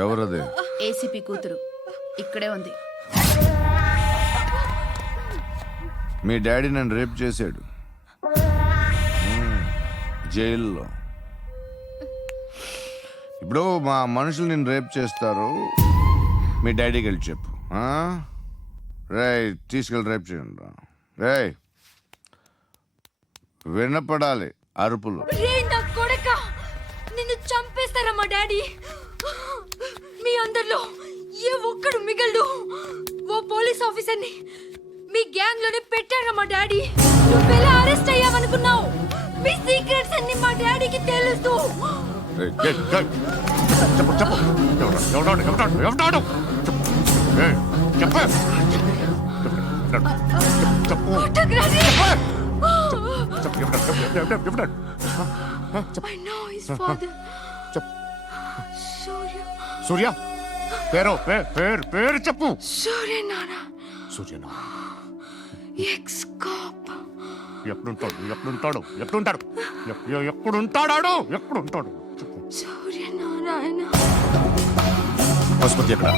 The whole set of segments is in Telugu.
ఎవరది? ఏసీపీ కూతురు ఇక్కడే ఉంది. మీ డాడీ నన్ను రేప్ చేశాడు జైల్లో. ఇప్పుడు మా మనుషులు నిన్ను రేప్ చేస్తారు, మీ డాడీకి వెళ్ళి చెప్పు. రేయ్ తీసుకెళ్ళి రేప్ చేయండి. రేయ్ వినపడాలి అరుపులు. నిన్ను చంపేస్తారా మా డాడీ? మీ అందరిలో ఏ ఒక్కడు మిగలడు. ఓ పోలీస్ ఆఫీసర్ని మీ గ్యాంగ్ లోనే పెట్టారా మా డాడీ? నువ్వెలా అరెస్ట్ అయ్యావనుకున్నావు? మీ సీక్రెట్స్ అన్ని మా డాడీకి తెలుసు. చెప్పు చెప్పు సూర్య పేరు పేరు చెప్పు. సూర్యనారాయణ. Suryanarayana ex cop. ఎక్కడుంటాడు సూర్యనారాయణ. ఆసుపత్రి ఎక్కడ?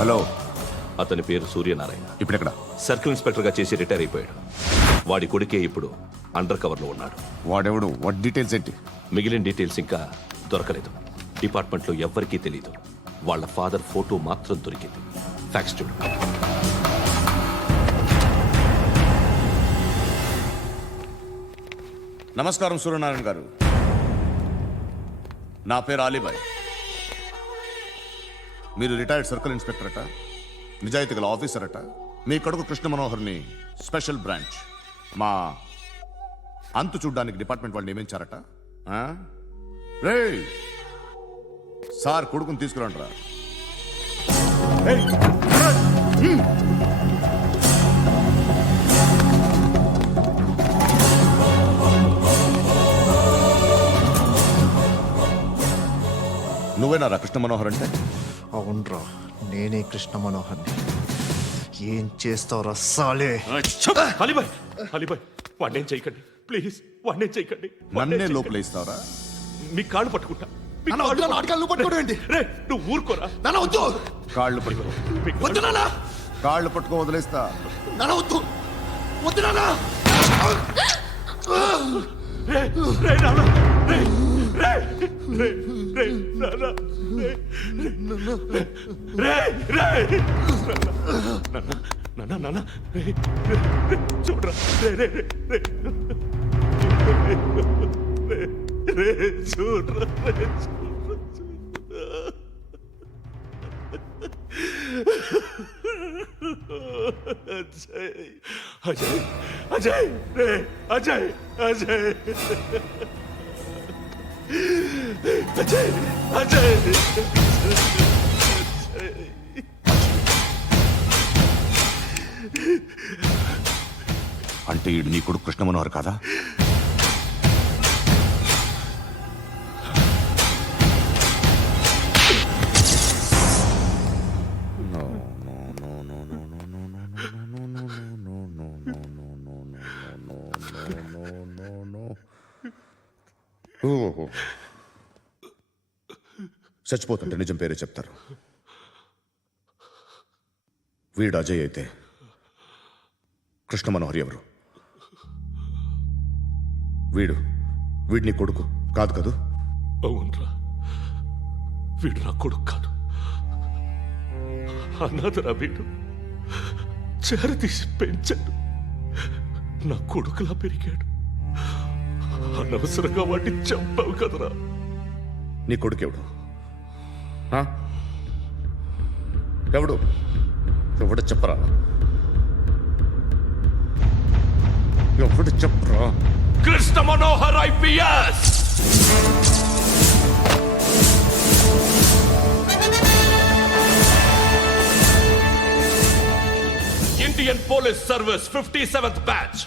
హలో, అతని పేరు సూర్యనారాయణ. ఇప్పుడెక్కడ? సర్కిల్ ఇన్స్పెక్టర్ గా చేసి రిటైర్ అయిపోయాడు. వాడి కొడుకే ఇప్పుడు అండర్ కవర్ లో ఉన్నాడు. వాడెవడు? వాట్ డీటెయిల్స్ ఏంటి? మిగిలిన డీటెయిల్స్ ఇంకా దొరకలేదు. డిపార్ట్మెంట్ లో ఎవ్వరికీ తెలియదు. వాళ్ళ ఫాదర్ ఫోటో మాత్రం దొరికింది. ఫ్యాక్స్ చూడు. నమస్కారం సూర్యనారాయణ గారు. నా పేరు అలీబాయ్. మీరు రిటైర్డ్ సర్కిల్ ఇన్స్పెక్టర్ అట, నిజాయితీ గల ఆఫీసర్ అట. మీ కొడుకు కృష్ణ మనోహర్ని స్పెషల్ బ్రాంచ్ మా అంతు చూడ్డానికి డిపార్ట్మెంట్ వాళ్ళు నియమించారట. రే సార్ కొడుకుని తీసుకురండి రా. నువ్వేనా రా కృష్ణ మనోహర్ అంటే? అవునరా, నేనే కృష్ణ మనోహర్ని. ఏం చేస్తావురా సాలే? అలీబాయ్, అలీబాయ్ వాడినేం చేయకండి ప్లీజ్, వాడినేం చేయకండి. నన్నే లోపల ఇస్తావరా? మీ కాళ్ళు పట్టుకుంటా. నువ్వు ఊరుకోరా. కాళ్ళు పట్టుకో. కాళ్ళు పట్టుకో వదిలేస్తా. చూడరా చూడరా. అజయ్ అజయ్ రే అజయ్ అజయ్ అజయ్ అజయ్. అంటే ఈడు నీ కొడుకు కృష్ణ మనోహర్ కాదా? చచ్చిపోతుంటే నిజం పేరే చెప్తారు. వీడు అజయ్ అయితే కృష్ణ మనోహర్ ఎవరు? వీడిని కొడుకు కాదు కదూ? అవునరా, వీడు నా కొడుకు కాదు. అన్నదరా వీడు. చేరతీసి పెంచాడు, నా కొడుకులా పెరిగాడు. అనవసరంగా వాడిని చంపావు కదరా. నీ కొడుకెవడు? ఎవడు? ఎవడు చెప్పరా? ఎవడు చెప్పరా? Krishna Manohar IPS. Indian police service 57th batch.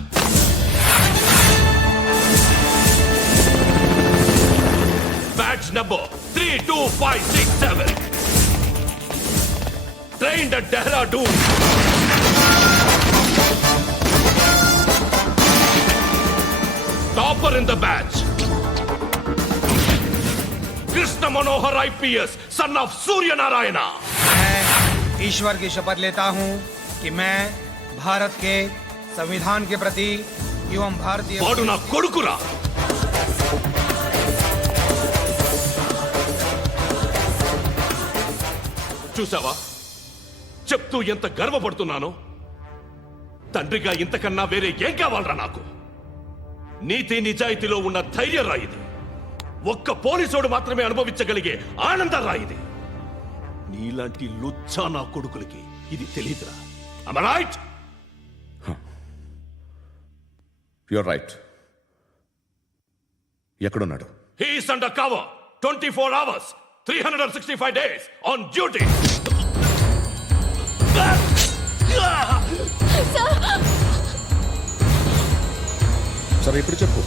Batch number 32567. trained at Dehradun. Topper in the batch. Krishna Manohar IPS, son of Surya Narayana. मैं ईश्वर की शपथ लेता हूं कि मैं भारत के संविधान के प्रति एवं भारतीय వాడు నా కొడుకురా. చూసావా చెప్తూ ఎంత గర్వపడుతున్నానో. తండ్రిగా ఇంతకన్నా వేరే ఏం కావాలరా నాకు? నీతి నిజాయితీలో ఉన్న ధైర్యం రా ఇది. ఒక్క పోలీసోడు మాత్రమే అనుభవించగలిగే ఆనందం రా ఇది. నీలాంటి లుచ్చా నా కొడుకులకి ఇది తెలియదురా. Am I right? You're right. ఎక్కడున్నాడు? He is under cover 24 hours 365 days on duty. సరే ఇప్పుడు చెప్పు,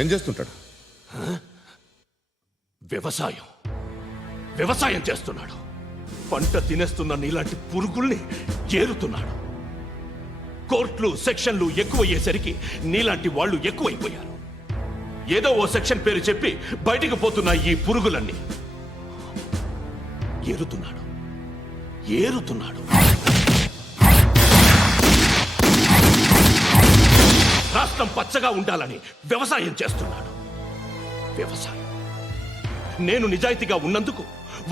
ఏం చేస్తుంటాడు? వ్యవసాయం చేస్తున్నాడు. పంట తినేస్తున్న నీలాంటి పురుగుల్ని చేరుతున్నాడు. కోర్టులు సెక్షన్లు ఎక్కువయ్యేసరికి నీలాంటి వాళ్ళు ఎక్కువైపోయారు. ఏదో ఓ సెక్షన్ పేరు చెప్పి బయటికి పోతున్న ఈ పురుగులన్నీ ఏరుతున్నాడు. రాష్ట్రం పచ్చగా ఉండాలని వ్యవసాయం చేస్తున్నాడు. నేను నిజాయితీగా ఉన్నందుకు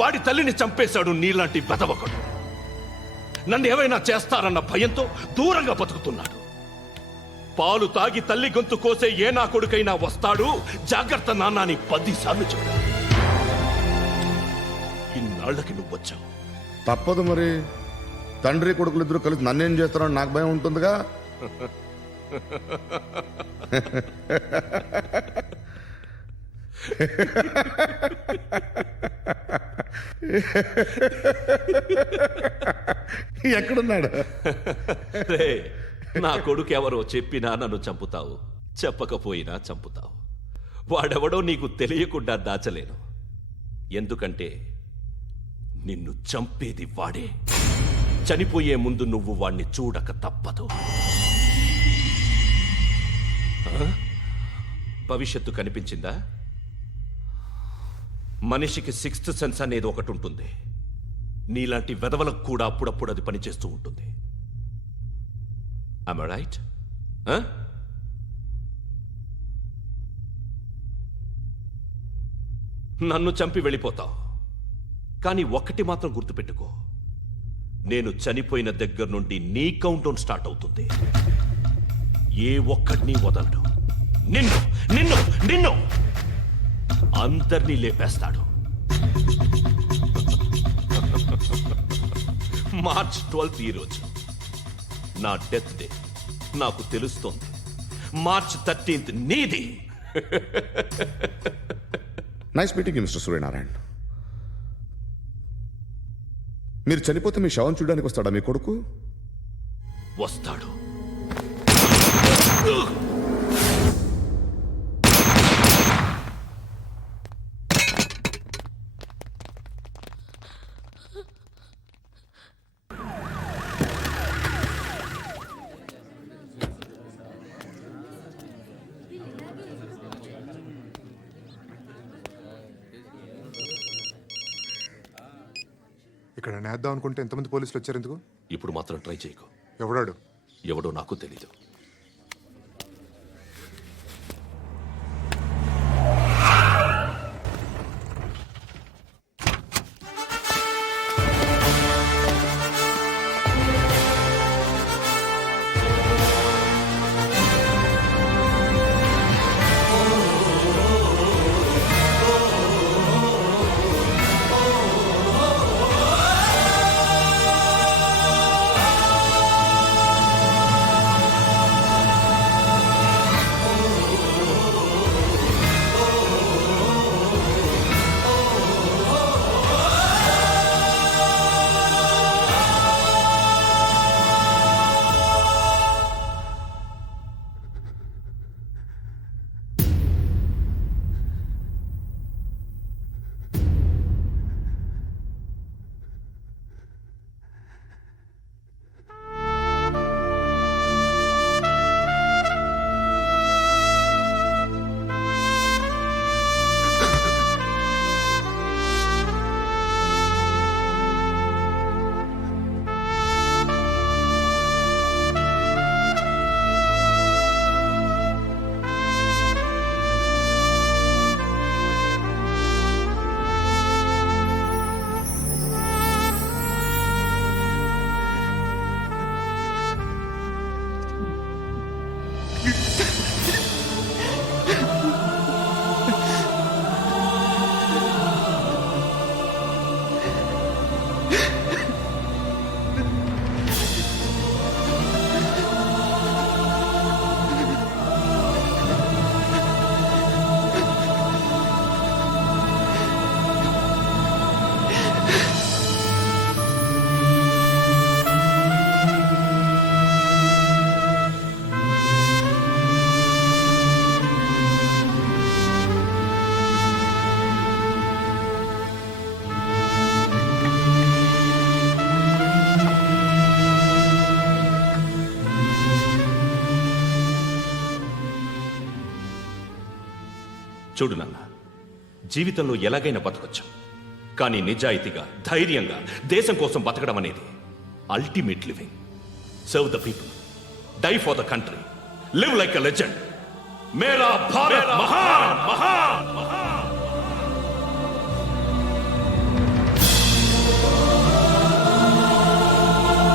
వాడి తల్లిని చంపేశాడు నీలాంటి వెధవకుడు. నన్ను ఏమైనా చేస్తారన్న భయంతో దూరంగా బతుకుతున్నాడు. పాలు తాగి తల్లి గొంతు కోసే ఏ నా కొడుకైనా వస్తాడు, జాగ్రత్త నాన్నని 10 సార్లు చెప్పాడు. ఇన్నాళ్ళకి నువ్వు వచ్చావు. తప్పదు మరి. తండ్రి కొడుకులు ఇద్దరు కలిసి నన్నేం చేస్తారని నాకు భయం ఉంటుందిగా. ఎక్కడున్నాడు? రే, నా కొడుకు ఎవరో చెప్పినా నన్ను చంపుతావు, చెప్పకపోయినా చంపుతావు. వాడెవడో నీకు తెలియకుండా దాచలేను. ఎందుకంటే నిన్ను చంపేది వాడే. చనిపోయే ముందు నువ్వు వాణ్ణి చూడక తప్పదు. భవిష్యత్తు కనిపించిందా? మనిషికి 6th సెన్స్ అనేది ఒకటి ఉంటుంది. నీలాంటి వెధవలకు కూడా అప్పుడప్పుడు అది పనిచేస్తూ ఉంటుంది. Am I right? నన్ను చంపి వెళ్ళిపోతావు. కానీ ఒక్కటి మాత్రం గుర్తుపెట్టుకో, నేను చనిపోయిన దగ్గర నుండి నీ కౌంట్ డౌన్ స్టార్ట్ అవుతుంది. ఏ ఒక్కడిని వదలడు. నిన్ను నిన్ను నిన్ను అందరినీ లేపేస్తాడు. మార్చ్ 12th ఈ రోజు నా డెత్ డే. నాకు తెలుస్తోంది మార్చ్ 13th నీది. Nice meeting mister Suryanarayana. మీరు చనిపోతే మీ శవం చూడడానికి వస్తాడా మీ కొడుకు? వస్తాడు. ఇక్కడ నేద్దాం అనుకుంటే ఎంతమంది పోలీసులు వచ్చారు ఎందుకు? ఇప్పుడు మాత్రం ట్రై చేయకు. ఎవడాడు? ఎవడో నాకు తెలీదు. చూడు నాన్న, జీవితంలో ఎలాగైనా బతకొచ్చు, కానీ నిజాయితీగా ధైర్యంగా దేశం కోసం బతకడం అనేది ultimate living. Serve the people, die for the country, live like a legend. మేరా భారత్ మహాన్ మహాన్.